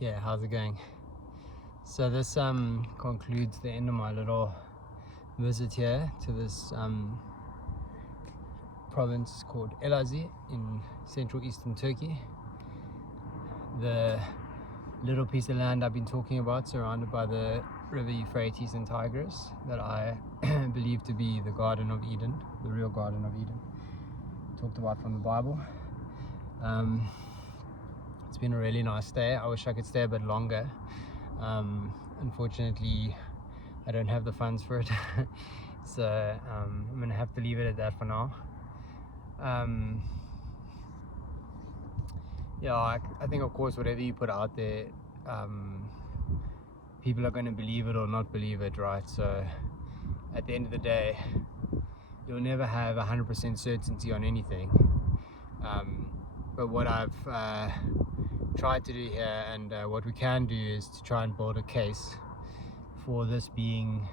Yeah, how's it going? So this concludes the end of my little visit here to this province called Elazığ in central eastern Turkey. The little piece of land I've been talking about, surrounded by the river Euphrates and Tigris, that I believe to be the Garden of Eden, the real Garden of Eden, talked about from the Bible. It's been a really nice day. I wish I could stay a bit longer. Unfortunately, I don't have the funds for it, so I'm gonna have to leave it at that for now. Yeah, I think of course whatever you put out there, people are going to believe it or not believe it, right? So at the end of the day, you'll never have 100% certainty on anything. But what I've tried to do here, and what we can do, is to try and build a case for this being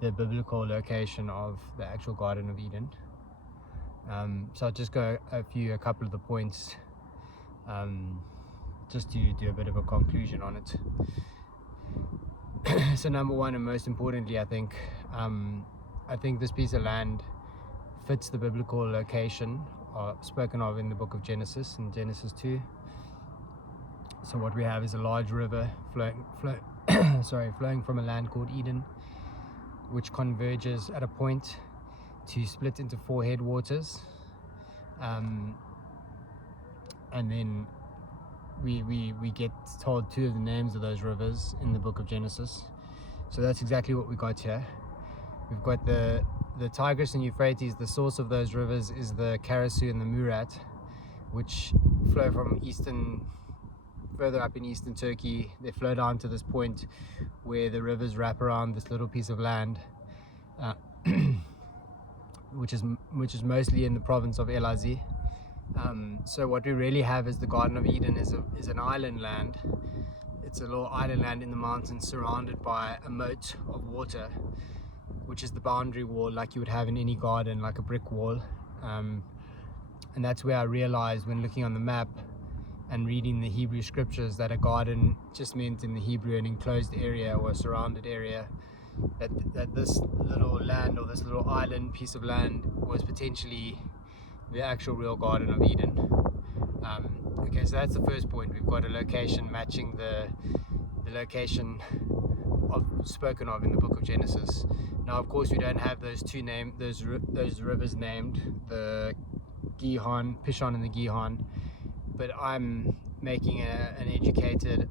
the biblical location of the actual Garden of Eden. So I'll just go a couple of the points, just to do a bit of a conclusion on it. So number one, and most importantly, I think this piece of land fits the biblical location spoken of in the book of Genesis, in Genesis 2. So what we have is a large river flowing from a land called Eden, which converges at a point to split into 4 headwaters, and then we get told 2 of the names of those rivers in the book of Genesis. So that's exactly what we got here. We've got the Tigris and Euphrates. The source of those rivers is the Karasu and the Murat, which flow from further up in eastern Turkey. They flow down to this point where the rivers wrap around this little piece of land, which is mostly in the province of Elazığ. So what we really have is the Garden of Eden is an island land. It's a little island land in the mountains, surrounded by a moat of water, which is the boundary wall, like you would have in any garden, like a brick wall. And that's where I realized, when looking on the map and reading the Hebrew scriptures, that a garden just meant in the Hebrew an enclosed area or a surrounded area, that this little land, or this little island piece of land, was potentially the actual real Garden of Eden. Okay, so that's the first point. We've got a location matching the location spoken of in the book of Genesis. Now, of course, we don't have those rivers named, the Gihon, Pishon and the Gihon, but I'm making an educated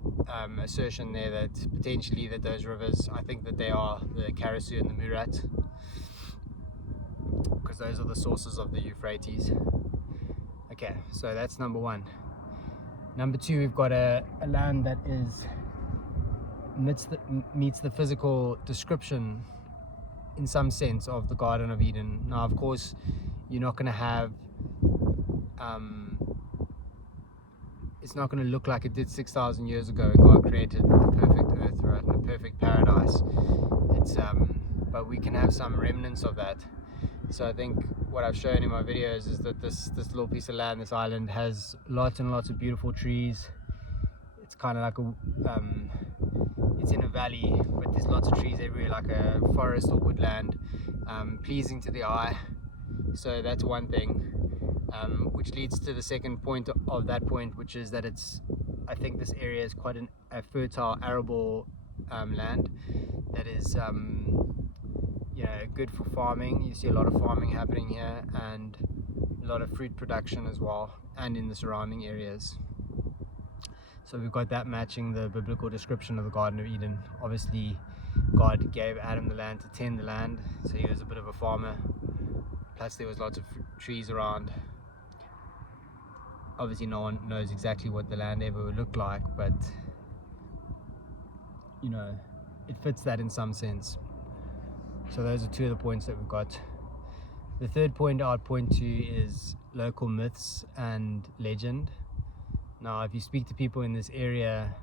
assertion there that potentially that those rivers, I think that they are the Karasu and the Murat, because those are the sources of the Euphrates. Okay, so that's number one. Number two, we've got a land that meets the physical description in some sense of the Garden of Eden. Now, of course, you're not going to have it's not going to look like it did 6,000 years ago when God created the perfect earth, right, and the perfect paradise. But we can have some remnants of that. So I think what I've shown in my videos is that this little piece of land, this island, has lots and lots of beautiful trees. It's kind of like it's in a valley, but there's lots of trees everywhere, like a forest or woodland, pleasing to the eye. So that's one thing, which leads to the second point of that point, which is that I think this area is quite a fertile arable land that is good for farming. You see a lot of farming happening here, and a lot of fruit production as well, and in the surrounding areas. So we've got that matching the biblical description of the Garden of Eden. Obviously, God gave Adam the land to tend the land, so he was a bit of a farmer. Plus there was lots of trees around. Obviously no one knows exactly what the land ever would look like, but it fits that in some sense. So those are 2 of the points that we've got. The third point I'd point to is local myths and legend. Now, if you speak to people in this area,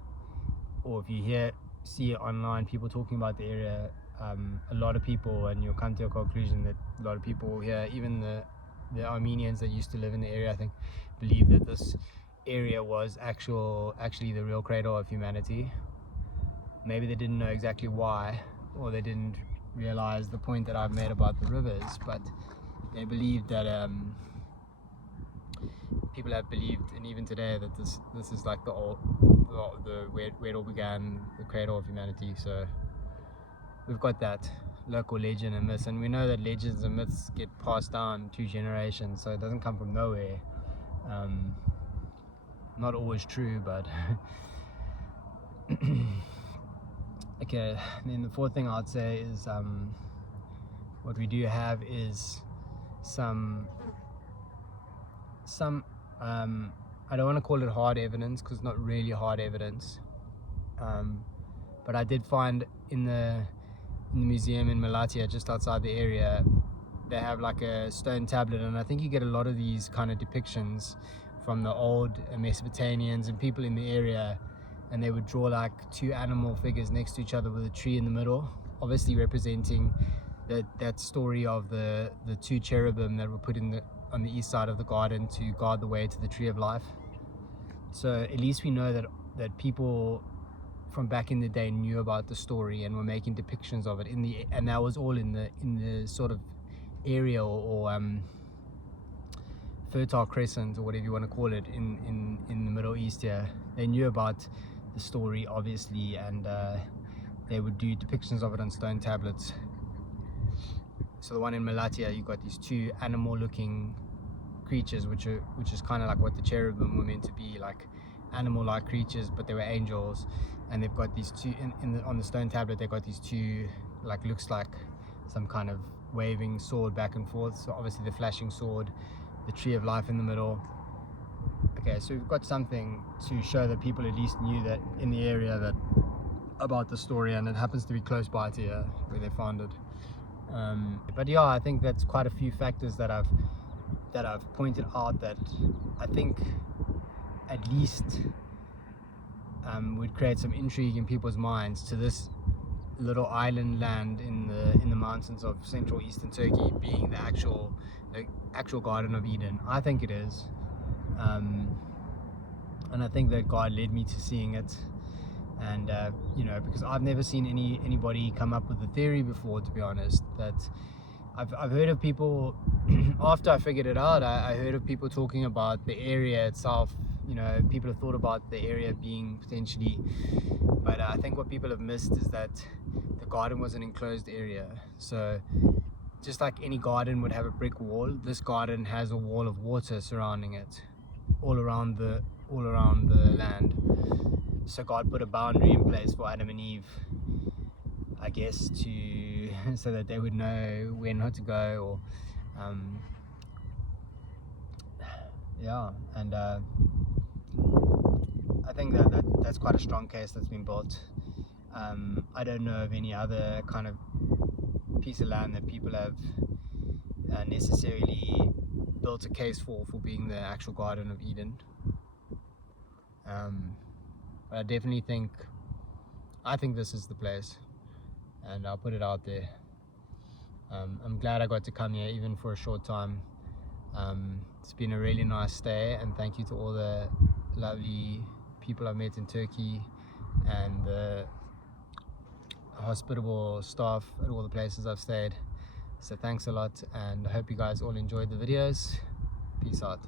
or if you see online people talking about the area, a lot of people, and you'll come to a conclusion that a lot of people here, even the Armenians that used to live in the area, I think, believe that this area was actually the real cradle of humanity. Maybe they didn't know exactly why, or they didn't realize the point that I've made about the rivers, but they believed that people have believed, and even today, that this is like where it all began, the cradle of humanity. So we've got that local legend and myths, and we know that legends and myths get passed down 2 generations, so it doesn't come from nowhere. Not always true, but okay. And then the 4th thing I'd say is what we do have is some I don't want to call it hard evidence, because it's not really hard evidence, but I did find in the museum in Malatya, just outside the area, they have like a stone tablet, and I think you get a lot of these kind of depictions from the old Mesopotamians and people in the area, and they would draw like 2 animal figures next to each other with a tree in the middle, obviously representing that story of the 2 cherubim that were put on the east side of the garden to guard the way to the tree of life. So at least we know that people from back in the day knew about the story and were making depictions of it and that was all in the sort of area or Fertile Crescent, or whatever you want to call it, in the Middle East here. They knew about the story, obviously, and they would do depictions of it on stone tablets. So the one in Malatya, you've got these 2 animal-looking creatures, which is kind of like what the cherubim were meant to be, like animal-like creatures, but they were angels. And they've got these 2 on the stone tablet. They've got these 2, like, looks like some kind of waving sword back and forth. So obviously the flashing sword, the tree of life in the middle. Okay, so we've got something to show that people at least knew that in the area that about the story, and it happens to be close by to here where they found it. But yeah, I think that's quite a few factors that I've pointed out that I think at least would create some intrigue in people's minds to this little island land in the mountains of central eastern Turkey being the actual Garden of Eden. I think it is, and I think that God led me to seeing it. And you know, because I've never seen anybody come up with a theory before, to be honest. That I've heard of people after I figured it out. I heard of people talking about the area itself. You know, people have thought about the area being potentially, but I think what people have missed is that the garden was an enclosed area. So just like any garden would have a brick wall, this garden has a wall of water surrounding it, all around the land. So God put a boundary in place for Adam and Eve, I guess, so that they would know where not to go, or yeah. And I think that's quite a strong case that's been built. I don't know of any other kind of piece of land that people have necessarily built a case for being the actual Garden of Eden. But I definitely think this is the place, and I'll put it out there. I'm glad I got to come here even for a short time. It's been a really nice stay, and thank you to all the lovely people I've met in Turkey and the hospitable staff at all the places I've stayed. So thanks a lot, and I hope you guys all enjoyed the videos. Peace out.